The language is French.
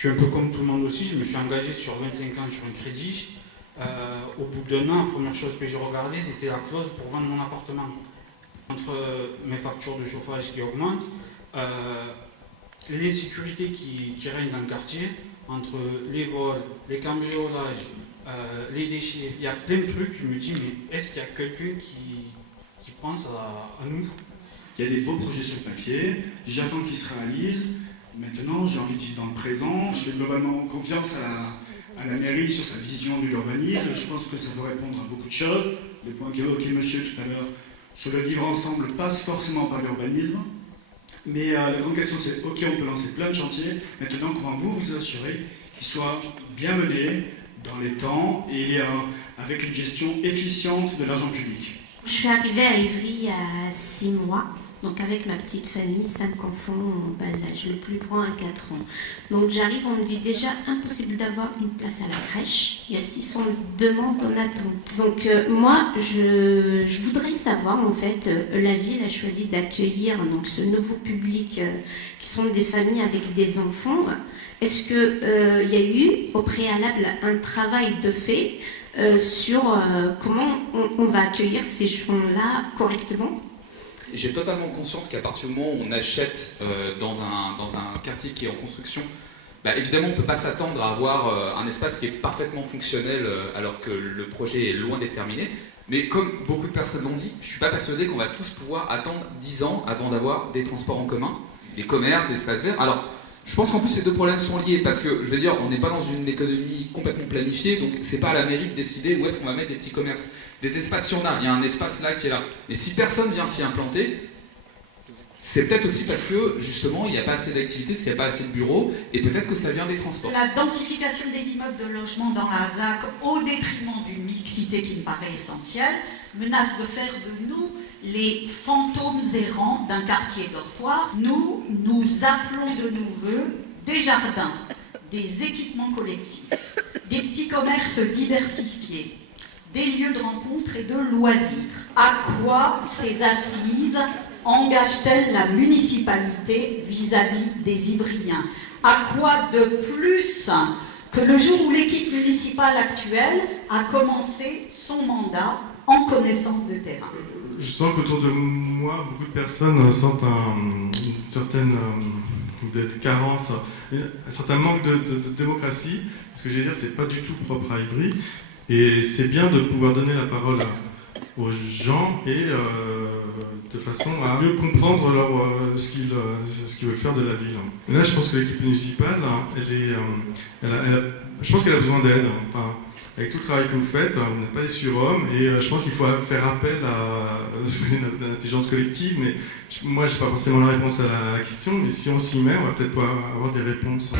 suis un peu comme tout le monde aussi, je me suis engagé sur 25 ans sur un crédit. Au bout d'un an, la première chose que j'ai regardée, c'était la clause pour vendre mon appartement. Entre mes factures de chauffage qui augmentent, les sécurités qui règnent dans le quartier, entre les vols, les cambriolages, les déchets, il y a plein de trucs, je me dis, mais est-ce qu'il y a quelqu'un qui pense à nous? Il y a des beaux projets sur le papier, j'attends qu'ils se réalisent. Maintenant, j'ai envie de vivre dans le présent, je fais globalement confiance à la mairie sur sa vision de l'urbanisme. Je pense que ça peut répondre à beaucoup de choses. Le point qu'évoquait monsieur tout à l'heure sur le vivre ensemble passe forcément par l'urbanisme. Mais la grande question c'est, ok, on peut lancer plein de chantiers. Maintenant, comment vous assurez qu'ils soient bien menés dans les temps et avec une gestion efficiente de l'argent public? Je suis arrivée à Ivry il y a 6 mois. Donc avec ma petite famille, 5 enfants en bas âge, le plus grand à 4 ans. Donc j'arrive, on me dit déjà impossible d'avoir une place à la crèche. Il y a 600 demandes en attente. Donc moi, je voudrais savoir, en fait, la ville a choisi d'accueillir donc, ce nouveau public qui sont des familles avec des enfants. Est-ce qu'il y a eu au préalable un travail de fait sur comment on va accueillir ces gens-là correctement? J'ai totalement conscience qu'à partir du moment où on achète dans un quartier qui est en construction, évidemment on ne peut pas s'attendre à avoir un espace qui est parfaitement fonctionnel alors que le projet est loin d'être terminé. Mais comme beaucoup de personnes l'ont dit, je ne suis pas persuadé qu'on va tous pouvoir attendre 10 ans avant d'avoir des transports en commun, des commerces, des espaces verts. Alors, je pense qu'en plus ces deux problèmes sont liés parce que, je veux dire, on n'est pas dans une économie complètement planifiée, donc c'est pas à la mairie de décider où est-ce qu'on va mettre des petits commerces. Des espaces, il y a un espace là qui est là. Mais si personne vient s'y implanter, c'est peut-être aussi parce que, justement, il n'y a pas assez d'activités, parce qu'il n'y a pas assez de bureaux, et peut-être que ça vient des transports. La densification des immeubles de logement dans la ZAC, au détriment d'une mixité qui me paraît essentielle, menace de faire de nous les fantômes errants d'un quartier dortoir. Nous appelons de nos voeux des jardins, des équipements collectifs, des petits commerces diversifiés, des lieux de rencontre et de loisirs. À quoi ces assises engagent-elles la municipalité vis-à-vis des Ivriens? À quoi de plus que le jour où l'équipe municipale actuelle a commencé son mandat en connaissance de terrain? Je sens qu'autour de moi, beaucoup de personnes sentent une certaine carence, un certain manque de démocratie. Ce que je vais dire, c'est pas du tout propre à Ivry. Et c'est bien de pouvoir donner la parole aux gens et de façon à mieux comprendre ce qu'ils veulent faire de la ville. Et là, je pense que l'équipe municipale, je pense qu'elle a besoin d'aide. Enfin, avec tout le travail que vous faites, vous n'êtes pas des surhommes et je pense qu'il faut faire appel à l'intelligence collective. Mais moi, je n'ai pas forcément la réponse à la question, mais si on s'y met, on va peut-être pouvoir avoir des réponses.